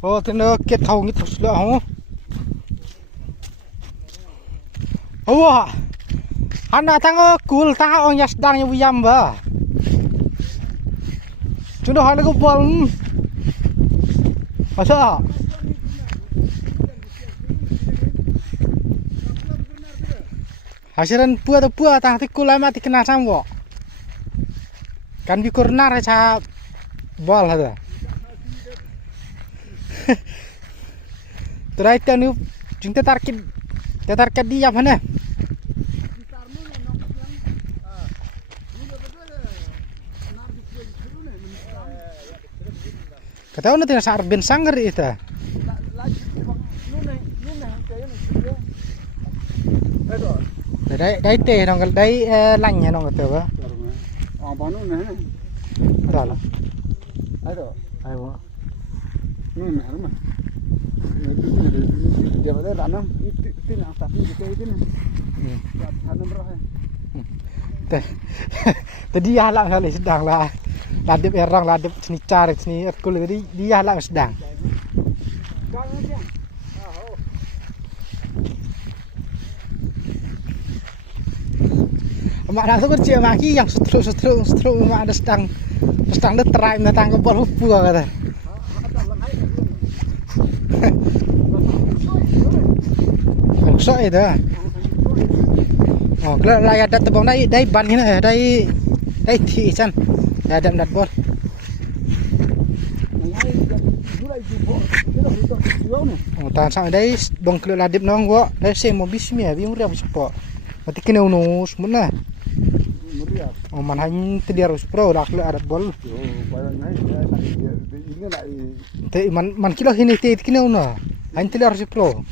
Oh, thì nó kết thầu như thật sự hả? Oh, anh đã thằng cool thằng ông nhát đang như William ba. Chúng nó hỏi nó có bom. Masa? Hasiran pua tang tikul mati kena sambo. Kan bi corner cha ball hada. Try tanu jungte tarkit dia mana? Kata orang tidak sar ben sanggar itu. Đây tê nó đây lạnh nhá nó cái tờ bao nhiêu này? Đó là. Ai đó? Ai vậy? Nung này mà. Dia ada ranam, tin ang tapi kita ini. Ya, ranam roh. Tadi halang kali sedang lah. Ladep erang ladep sini cari sini kul tadi dia halang sedang. Mak dah tu kecil maki yang setru mak ada sedang deterai datang ke bol hupu kata. Maksud itu. Oh, kalau rakyat dat tebang dai ban ini dai thi chan. Ada dat bol. Oh, tahan sang dai bong kalau ladip nong gua dai sem mobil semia bi muriah sport. Mati kena unus mana? Oh, man hanya tadi harus pro dah kalau ada bol. Te man kilo ini te kena una. Hanya tadi harus pro.